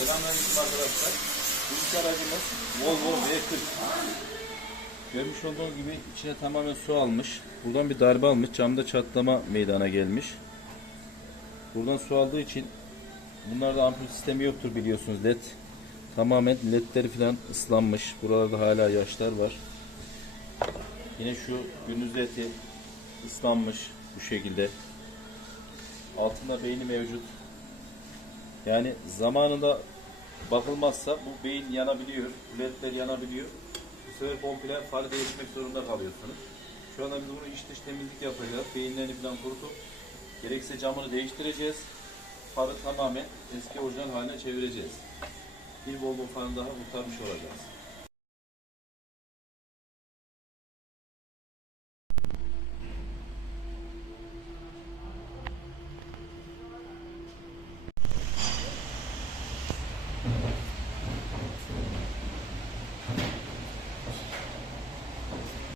Selamünaleyküm arkadaşlar. İlk aracımız Volvo V40. Görmüş olduğunuz gibi içine tamamen su almış. Buradan bir darbe almış. Camda çatlama meydana gelmiş. Buradan su aldığı için bunlarda ampul sistemi yoktur biliyorsunuz led. Tamamen ledleri falan ıslanmış. Buralarda hala yaşlar var. Yine şu gündüz ledi ıslanmış bu şekilde. Altında beyni mevcut. Yani zamanında bakılmazsa bu beyin yanabiliyor, ledler yanabiliyor. Bu sefer komple farı değiştirmek zorunda kalıyorsunuz. Şu anda biz bunu iç dış temizlik yapacağız. Beyinlerini falan kurutup gerekse camını değiştireceğiz. Farı tamamen eski orijinal haline çevireceğiz. Bir Volvo farını daha kurtarmış olacağız.